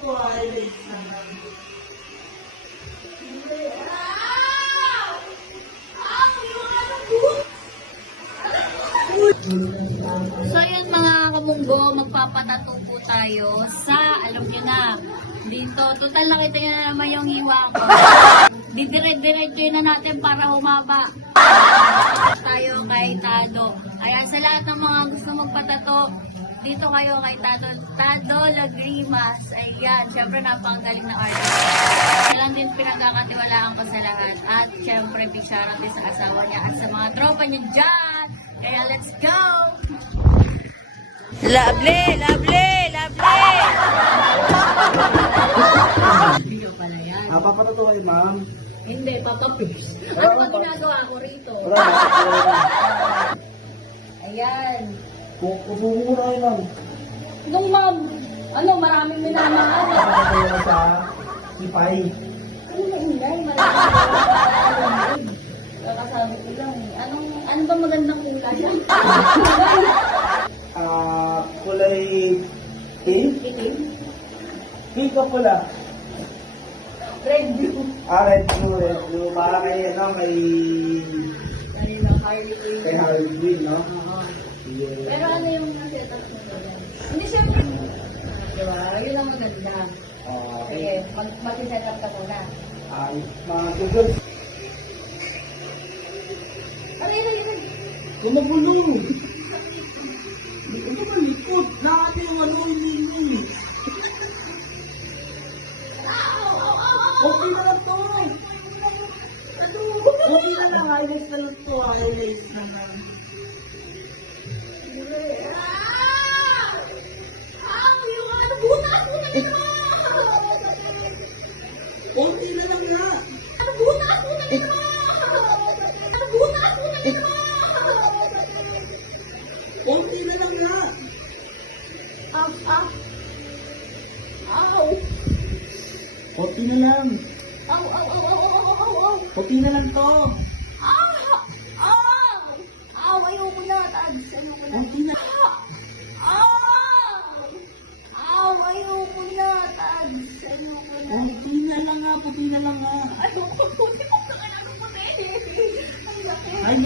So yun mga kamunggo, magpapatato po tayo sa, alam nyo na, dito. Total nakita nyo na naman yung hiwa ko. Didire-diretso na natin para humaba. Tayo kay Tado. Ayan, sa lahat ng mga gusto magpatato, dito kayo kay Tado Lagrimas. Ayan, syempre napakagaling na artist. Kaya lang din pinagkakatiwalaan ko sa lahat. At syempre, big shoutout din sa asawa niya at sa mga tropa niya dyan. Kaya let's go! Lovely, lovely, lovely! Video pala yan. Papatatuhin, ma'am. Hindi, papapis. Ano ba ginagawa ko rito? Ayan. Kupumura kayo, ma'am. Nung ma'am, ano, maraming minamahal. Papatatuhin sa Sipay. Ano na ingay? Maraming. Kakasabi ko lang. Ano ba magandang kulay yan? Kulay pink? Itim? Pink o pula? Red blue. Red blue, red blue. Para kay, ano, kay Harley Quinn. kay Harley Quinn, no? Oo. Yeah. Pero ano yung nasetup mo ba yan? Hindi siyempre. Diba? Yun ang maganda. Sige, mag-set-up ka muna. Mga Google. Ano yun? Gumagulong! Ito malikot. Lahat yung ano hindi. Okay na lang to. Okay na lang. Highlights na lang to. Highlights na lang. Okay na lang nga. Okay na lang nga. Okay na lang. Okay na lang to. Ayoko na. Ayoko na. Okay na. Ayoko na. Ayoko na. Okay na lang nga. Okay na lang nga. Ayoko puti mo sa kanya puti. Ang laki. Ay.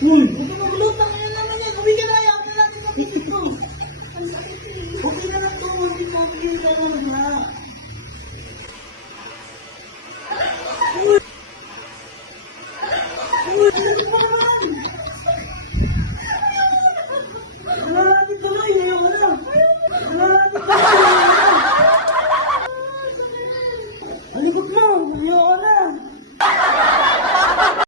Uy! Huwag ka maglutang yan naman yan. Uwi ka na. Ayaw na lang sa dito. Ang laki. Okay na lang to. Okay na lang nga. Malapit tuloy. Ayaw ka na. Malapit tuloy. Alikot mo. Ayaw